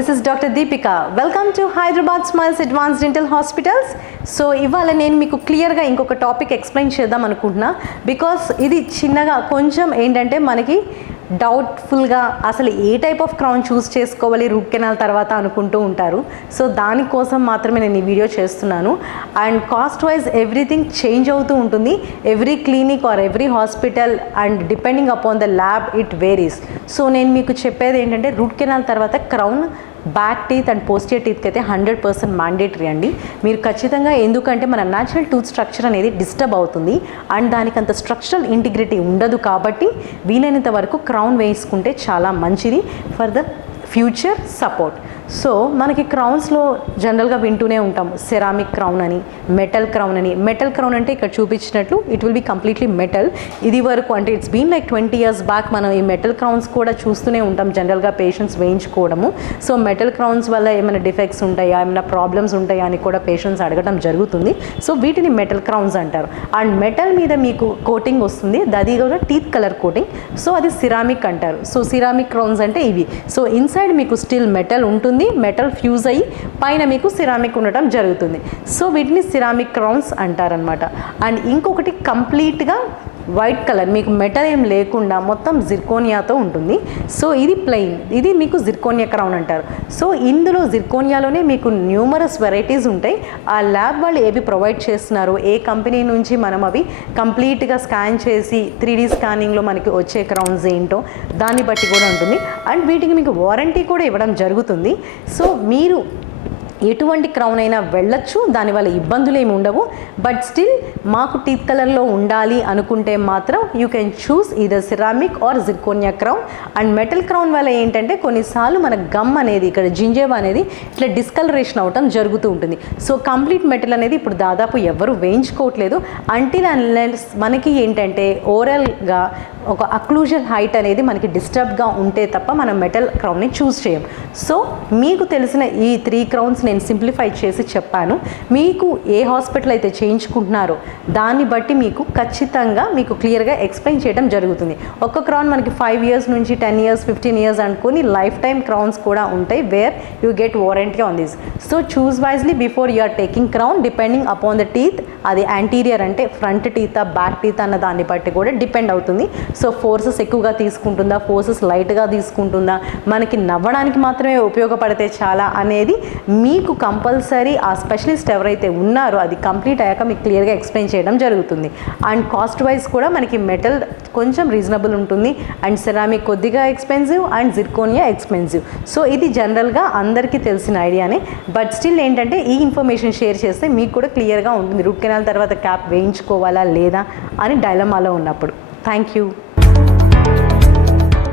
Is is doctor Deepika welcome to Hyderabad smiles advance dental hospitals so ఇవాళ నేను మీకు క్లియర్గా ఇంకొక టాపిక్ ఎక్స్ప్లెయిన్ చేద్దాం అనుకుంటున్నా. బికాస్ ఇది చిన్నగా కొంచెం ఏంటంటే మనకి డౌట్ఫుల్గా అసలు ఏ టైప్ ఆఫ్ క్రౌన్ చూస్ చేసుకోవాలి రూట్ కెనాల్ తర్వాత అనుకుంటూ ఉంటారు. సో దానికోసం మాత్రమే నేను ఈ వీడియో చేస్తున్నాను. And cost wise everything change అవుతూ ఉంటుంది. Every clinic or every hospital and depending upon the lab it varies so నేను మీకు చెప్పేది ఏంటంటే రూట్ కెనాల్ తర్వాత crown back teeth and posterior టీత్కి అయితే హండ్రెడ్ పర్సెంట్ మ్యాండేటరీ అండి. మీరు ఖచ్చితంగా ఎందుకంటే మన న్యాచురల్ టూత్ స్ట్రక్చర్ అనేది డిస్టర్బ్ అవుతుంది. అండ్ దానికి అంత స్ట్రక్చరల్ ఇంటిగ్రిటీ ఉండదు కాబట్టి వీలైనంత వరకు క్రౌన్ వేసుకుంటే చాలా మంచిది. For the future support so మనకి క్రౌన్స్లో జనరల్గా వింటూనే ఉంటాం. సెరామిక్ క్రౌన్ అని మెటల్ క్రౌన్ అని. మెటల్ క్రౌన్ అంటే ఇక్కడ చూపించినట్లు it will be completely metal. ఇది వరకు అంటే it's been like twenty years back మనం ఈ మెటల్ క్రౌన్స్ కూడా చూస్తూనే ఉంటాం జనరల్గా పేషెంట్స్ వేయించుకోవడము. సో మెటల్ క్రౌన్స్ వల్ల ఏమైనా డిఫెక్ట్స్ ఉంటాయా ఏమైనా ప్రాబ్లమ్స్ ఉంటాయా అని కూడా పేషెంట్స్ అడగడం జరుగుతుంది. సో వీటిని మెటల్ క్రౌన్స్ అంటారు. అండ్ మెటల్ మీద మీకు కోటింగ్ వస్తుంది. అది కూడా టీత్ కలర్ కోటింగ్ సో అది సిరామిక్ అంటారు. సో సిరామిక్ క్రౌన్స్ అంటే ఇవి. సో ఇన్సైడ్ మీకు స్టిల్ మెటల్ ఉంటుంది. మెటల్ ఫ్యూజ్ అయ్యి పైన మీకు సిరామిక్ ఉండటం జరుగుతుంది. సో వీటిని సిరామిక్ క్రౌన్స్ అంటారనమాట అండ్ ఇంకొకటి కంప్లీట్గా వైట్ కలర్ మీకు మెటల్ ఏం లేకుండా మొత్తం జిర్కోనియాతో ఉంటుంది. సో ఇది ప్లెయిన్ ఇది మీకు జిర్కోనియా క్రౌన్ అంటారు. సో ఇందులో జిర్కోనియాలోనే మీకు న్యూమరస్ వెరైటీస్ ఉంటాయి. ఆ ల్యాబ్ వాళ్ళు ఏవి ప్రొవైడ్ చేస్తున్నారో ఏ కంపెనీ నుంచి మనం అవి కంప్లీట్గా స్కాన్ చేసి త్రీ డీ స్కానింగ్లో మనకి వచ్చే క్రౌన్స్ ఏంటో దాన్ని బట్టి కూడా ఉంటుంది. అండ్ వీటికి మీకు వారంటీ కూడా ఇవ్వడం జరుగుతుంది. సో మీరు ఎటువంటి క్రౌన్ అయినా వెళ్ళొచ్చు దానివల్ల ఇబ్బందులు ఏమి ఉండవు. బట్ స్టిల్ మాకు టీత్ కలర్లో ఉండాలి అనుకుంటే మాత్రం you can choose either ceramic or zirconia crown and metal crown వల్ల ఏంటంటే కొన్నిసార్లు మన గమ్ అనేది ఇక్కడ జింజేవ్ అనేది ఇట్లా డిస్కలరేషన్ అవటం జరుగుతూ ఉంటుంది. సో కంప్లీట్ మెటల్ అనేది ఇప్పుడు దాదాపు ఎవరు వేయించుకోవట్లేదు. అంటే మనకి ఏంటంటే ఓవరాల్గా ఒక అక్లూజల్ హైట్ అనేది మనకి డిస్టర్బ్గా ఉంటే తప్ప మనం మెటల్ క్రౌన్ని చూస్ చేయం సో మీకు తెలిసిన ఈ త్రీ క్రౌన్స్ నేను సింప్లిఫై చేసి చెప్పాను. మీకు ఏ హాస్పిటల్ అయితే చేయించుకుంటున్నారో దాన్ని బట్టి మీకు ఖచ్చితంగా మీకు క్లియర్గా ఎక్స్ప్లెయిన్ చేయడం జరుగుతుంది. ఒక్క క్రౌన్ మనకి ఫైవ్ ఇయర్స్ నుంచి టెన్ ఇయర్స్ ఫిఫ్టీన్ ఇయర్స్ అనుకుని లైఫ్ టైం క్రౌన్స్ కూడా ఉంటాయి where you get warranty on this so choose wisely before you are taking crown depending upon the teeth అది యాంటీరియర్ అంటే ఫ్రంట్ టీతా బ్యాక్ టీత్ అన్న దాన్ని బట్టి కూడా డిపెండ్ అవుతుంది. సో ఫోర్సెస్ ఎక్కువగా తీసుకుంటుందా? ఫోర్సెస్ లైట్గా తీసుకుంటుందా? మనకి నవ్వడానికి మాత్రమే ఉపయోగపడితే చాలా అనేది మీకు కంపల్సరీ ఆ స్పెషలిస్ట్ ఎవరైతే ఉన్నారో అది కంప్లీట్ అయ్యాక మీకు క్లియర్గా ఎక్స్ప్లెయిన్ చేయడం జరుగుతుంది. అండ్ కాస్ట్ వైజ్ కూడా మనకి మెటల్ కొంచెం రీజనబుల్ ఉంటుంది. అండ్ సెరామిక్ కొద్దిగా expensive and zirconia expensive. So ఇది జనరల్గా అందరికీ తెలిసిన ఐడియానే. బట్ స్టిల్ ఏంటంటే ఈ ఇన్ఫర్మేషన్ షేర్ చేస్తే మీకు కూడా క్లియర్గా ఉంటుంది. రూట్ కెనాల్ తర్వాత క్యాప్ వేయించుకోవాలా లేదా అని డైలమాలో ఉన్నప్పుడు. Thank you